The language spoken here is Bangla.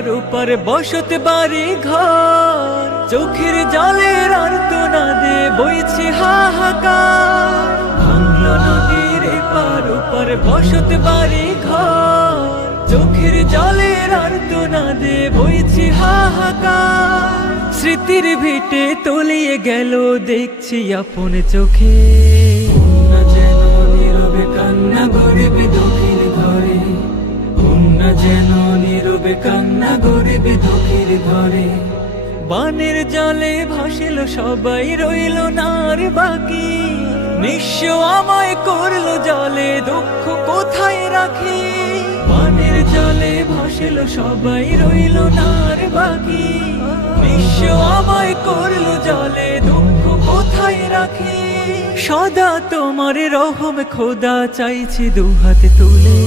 এপার ওপার বসত বাড়ি ঘর, চোখের জলের আর্তনাদে বইছে হাহাকার। ভাঙলো নদীর এপার ওপার বসত বাড়ি ঘর, চোখের জলের আর্তনাদে বইছে হাহাকার। স্মৃতির ভিটে তলিয়ে গেল দেখছি আপন চোখে, না যেন নীরবে কান্না গরিব দুঃখীর ঘরে, না যেন নীরবে কান্না গরিব দুঃখীর ঘরে। বানের জলে ভাসিল সবাই, রইল না আর বাকি, নিঃস্ব আমায় করলো জলে, দুঃখ কোথায় রাখি। বানের জলে ভাসিল সবাই, রইল না আর বাকি, নিঃস্ব আমায় করলো জলে, দুঃখ কোথায় রাখি। সদা তোমার রহম খোদা চাইছি দুহাত তুলে।